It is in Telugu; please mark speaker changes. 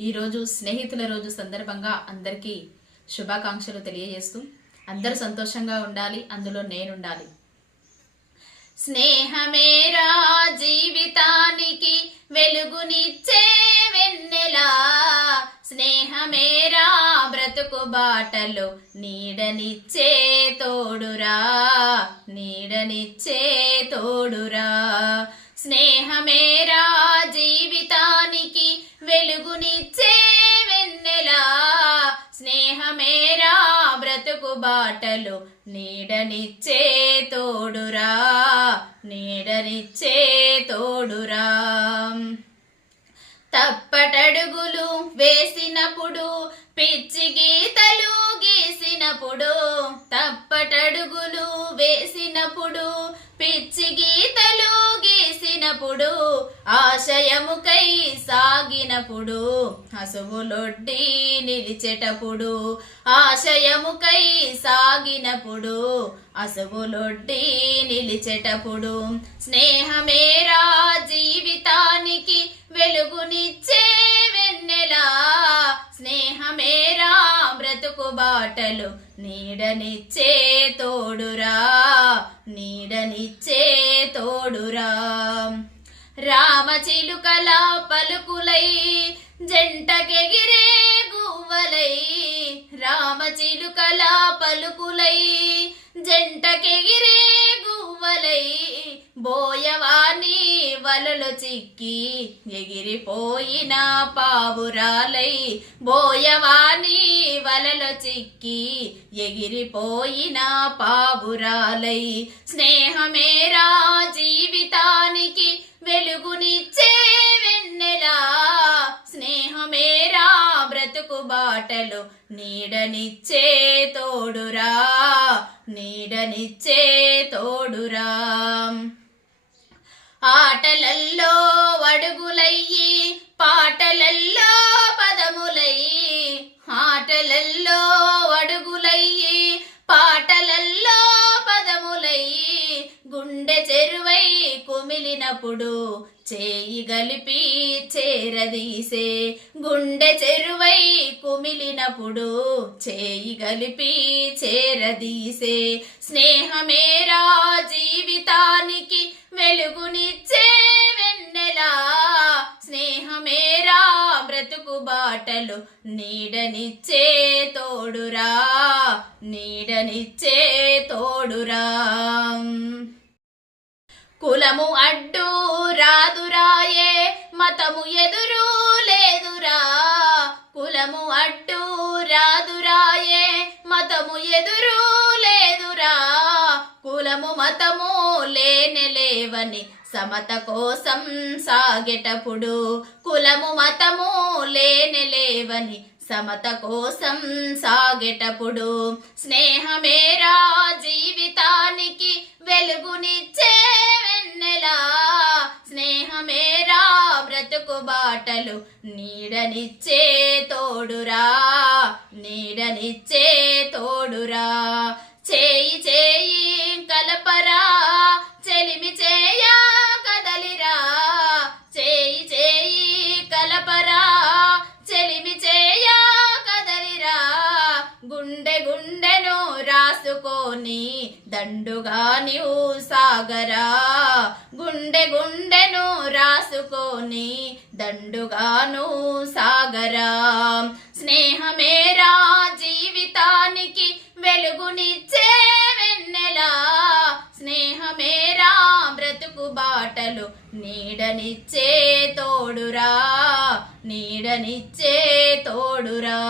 Speaker 1: ఈరోజు స్నేహితుల రోజు సందర్భంగా అందరికీ శుభాకాంక్షలు తెలియజేస్తూ అందరూ సంతోషంగా ఉండాలి అందులో నేనుండాలి. స్నేహమేరా జీవితానికి వెలుగునిచ్చే వెన్నెలా. స్నేహమేరా బ్రతుకు బాటలో నీడనిచ్చే తోడురా. నీడనిచ్చే తోడురా. స్నేహమేరా జీవితానికి వెలుగునిచ్చే వెన్నెలా స్నేహమేరా బ్రతుకు బాటలు నీడనిచ్చే తోడురా నీడనిచ్చే తోడురా. తప్పటడుగులు వేసినప్పుడు పిచ్చి గీతలు గీసినప్పుడు తప్పటడుగులు వేసినప్పుడు పిచ్చి గీ గీసినప్పుడు ఆశయముకై సాగినప్పుడు హసువులొడ్డి నిలిచేటప్పుడు ఆశయముకై సాగినప్పుడు అసువులొడ్డి నిలిచేటప్పుడు స్నేహమేరా జీవితా పాటలు నీడనిచ్చే తోడురా నీడనిచ్చే తోడురా. రామచిలుకలా పలుకులై జంటకెగిరే గువ్వలై. రామచిలుకలా పలుకులై జంటకెగిరే గువ్వలై. బోయవా వలలో చిక్కి ఎగిరిపోయిన పావురాలై బోయవాణి వలలు చిక్కి ఎగిరిపోయిన పావురాలై. స్నేహమేరా జీవితానికి వెలుగునిచ్చే వెన్నెలా. స్నేహమేరా బ్రతుకు బాటలు నీడనిచ్చే తోడురా. నీడనిచ్చే తోడురా. ఆటలల్లో అడుగులయ్యి పాటలల్లో పదములయ్యి. ఆటలల్లో అడుగులయ్యి పాటలల్లో పదములయ్యి. గుండె చెరువై కుమిలినప్పుడు చేయి గలిపి చేరదీసే. గుండె చెరువై కుమిలినప్పుడు చేయి గలిపి చేరదీసే. స్నేహమేరా జీవితానికి వెలుగునిచ్చే వెన్నెలా స్నేహమేరా బ్రతుకు బాటలు నీడనిచ్చే తోడురా నీడనిచ్చే తోడురా. కులము అడ్డు రాదురాయే మతము ఎదురు లేదురా. కులము అడ్డు రాదురాయే మతము ఎదురు కులము మతము లేనే లేవని సమత కోసం సాగేటప్పుడు కులము మతము లేనే లేవని సమత కోసం సాగేటప్పుడు స్నేహమేరా జీవితానికి వెలుగునిచ్చే వెన్నెలా? స్నేహమేరా బ్రతుకు బాటలు నీడనిచ్చే తోడురా నీడనిచ్చే తోడురా. చేయి చేయి కలపరా చెలిమి చేయ కదలిరా. చేయి చేయి కలపరా చెలిమి చేయ కదలిరా. గుండె గుండెను రాసుకొని దండుగా నీవు సాగరా. గుండె గుండెను రాసుకొని దండుగాను సాగరా. స్నేహమేరా జీవితానికి వెలుగునిచ్చే బాటలు నీడనిచ్చే తోడురా నీడనిచ్చే తోడురా.